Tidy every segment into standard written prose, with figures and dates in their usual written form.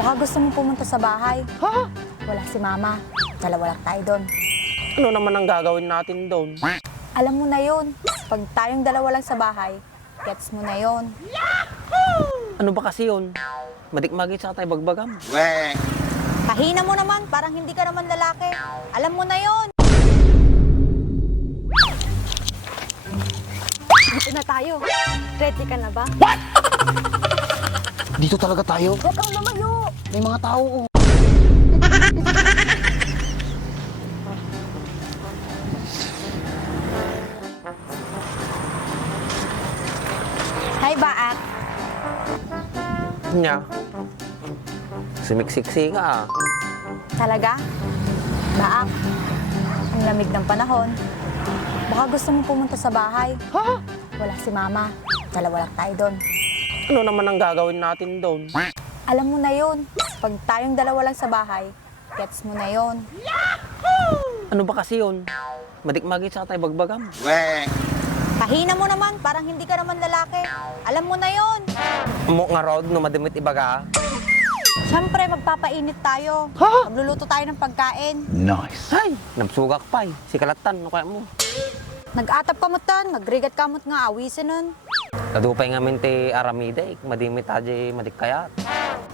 Baka gusto mong pumunta sa bahay. Ha? Wala si Mama. Dalawa lang tayo doon. Ano naman ang gagawin natin doon? Alam mo na yun. Pag tayong dalawa lang sa bahay, gets mo na yun. Ano ba kasi yun? Madik-magit sa tayo bagbagam. Kahina mo naman, parang hindi ka naman lalaki. Alam mo na yun. Dito na tayo. Ready ka na ba? Dito talaga tayo? Huwag kang lumayo. May mga tao. Oh. Hi, Baak. Nya. Simiksiksi ka. Talaga? Baak, ang lamig ng panahon. Baka gusto mong pumunta sa bahay. Ha? Wala si Mama. Dalawa lang tayo doon. Ano naman ang gagawin natin doon? Alam mo na yun. Pag tayong dalawa lang sa bahay, gets mo na yun. Ano ba kasi yun? Madik-magit sa tayo bagbagam. Kahina mo naman, parang hindi ka naman lalaki. Alam mo na yun. Mo nga road no madimit ibaga. Siyempre, magpapainit tayo. Ha? Magluluto tayo ng pagkain. Nice. Ay, nabsugak pa eh. Si Kalatan, ano kaya mo? Nag-atap kamutan, nagrigat kamot nga, awisin nun. Kadupay nga minti aramida eh. Madimit aja madikayat.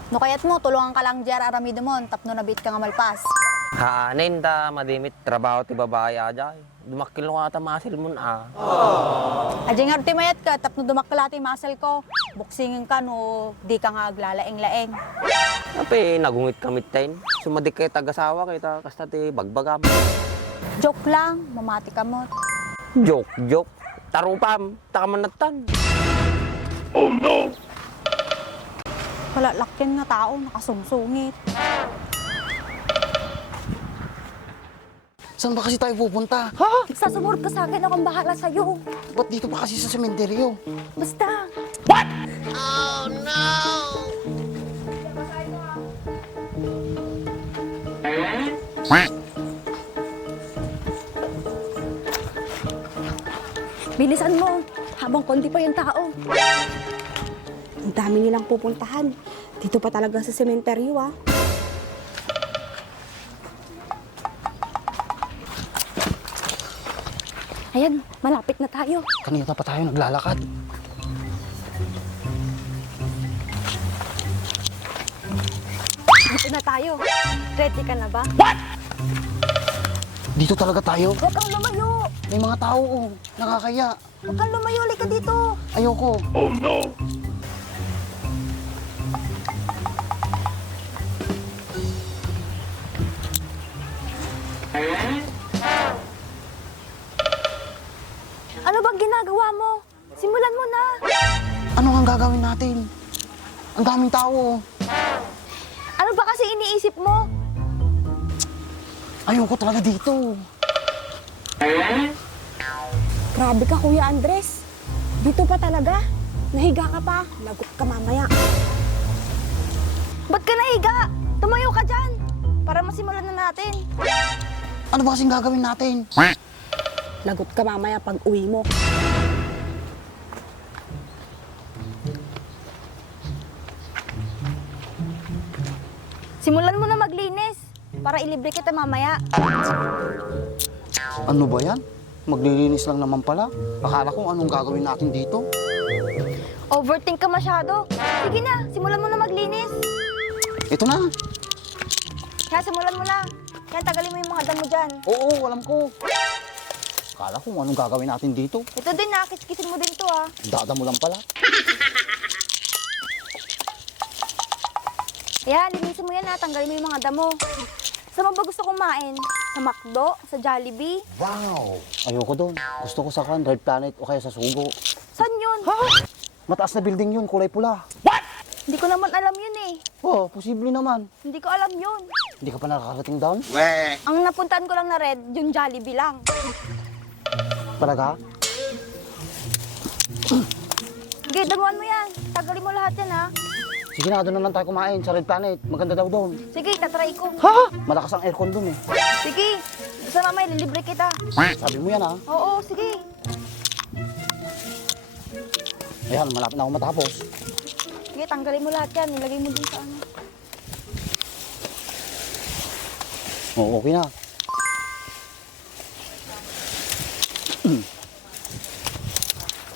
No kaya't mo, tulungan ka lang dyan, aramido mo, tapno na bit ka nga malpas. Haanin ta, madimit trabaho ti babae aja. Dumakil nga ata masil mo na. Adyan nga rin mayat ka, tapno dumakalati muscle ko. Buksingin ka no, di ka nga aglalaeng-laeng. Ape, nagungit kamit tayo. Sumadik kay tagasawa kita, kasta ti bagbagam. Joke lang, mamati ka mo. Joke. Tarupam, takamanatan. Wala lakyan nga tao, nakasungsungit. Saan ba kasi tayo pupunta? Sa sumurot ka sa akin, akong bahala sa'yo. Ba't dito pa kasi sa sementeryo? Basta. Bilisan mo, habang konti pa yung tao. Ang dami nilang pupuntahan. Dito pa talaga sa sementeryo, ah. Ayan, malapit na tayo. Kanina pa tayo naglalakad. Dito na tayo. Ready ka na ba? Dito talaga tayo? Huwag kang lumayo. May mga tao. Oh. Nakakaya. Huwag kang lumayo, ka dito. Ayoko. Ano bang ginagawa mo? Simulan mo na. Ano ang gagawin natin? Ang daming tao. Oh. Ano ba kasi iniisip mo? Ayoko talaga dito. Grabe ka, Kuya Andres. Dito pa talaga? Nahiga ka pa? Lagot ka mamaya. Ba't ka nahiga? Tumayo ka dyan para masimulan na natin. Ano ba kasing gagawin natin? Lagot ka mamaya pag uwi mo. Simulan mo na maglinis para ilibre kita mamaya. Ano ba yan? Maglilinis lang naman pala. Akala ko anong gagawin natin dito. Overthink ka masyado. Sige na, simulan mo na maglinis. Ito na. Kaya simulan mo na. Kaya tagalin mo yung mga damo dyan. Oo, alam ko. Akala ko anong gagawin natin dito. Ito din, nakikitkisin mo din to, ah. Dada mo lang pala. Yan, linisin mo yan, ha. Tanggalin mo yung mga damo. Saan mo ba gusto kumain? Sa McDo? Sa Jollibee? Wow! Ayoko doon. Gusto ko sa Red Planet o kaya sa Sugo. Saan yun? Mataas na building yun, kulay pula. Hindi ko naman alam yun, eh. Oh, posible naman. Hindi ko alam yun. Hindi ka pa nakakarating down? Ang napuntahan ko lang na red, yung Jollibee lang. Talaga? Sige, damuhan mo yan. Tagalin mo lahat yan, ha. Sige na, doon na lang tayo kumain sa Red Planet. Maganda daw doon. Sige, tatry ko. Malakas ang aircon doon eh. Sige, basta mamaya, lilibre kita. Sabi mo yan ha. Oo, sige. Ayan, malapit na ako matapos. Sige, tanggalin mo lahat yan. Nilagay mo din sa ano. Oo, okay na.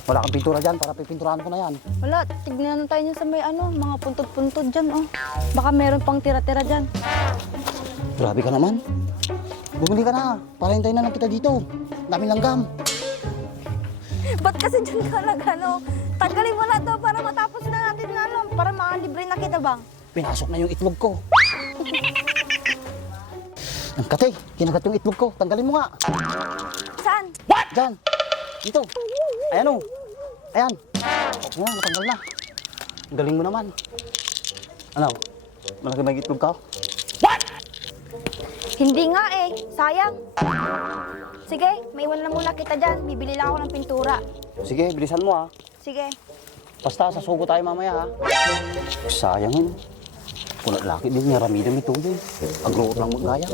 Wala kang pintura dyan para pipinturahan ko na yan. Wala, tignan tayo niyan sa may mga puntod-puntod dyan, oh. Baka meron pang tira-tira dyan. Grabe ka naman. Bumili ka na, para hintayin na lang kita dito. Daming langgam. Ba't kasi dyan ka tanggalin mo na to para matapos na natin para makalibre na kita bang? Pinasok na yung itlog ko. Ang kate, kinagat yung itlog ko. Tanggalin mo nga. Saan? Diyan. Dito. Ayan o. Ayan. Okay na, natanggal na. Ang galing mo naman. Ano? Malaki may itlog ka? Hindi nga eh, sayang. Sige, maiwan na muna kita dyan. Bibili lang ako ng pintura. Sige, bilisan mo ha. Sige. Basta, sasugo tayo mamaya ha. Sayang yun. Kung laki din, maramidam ito yun. Agruot lang magkaya.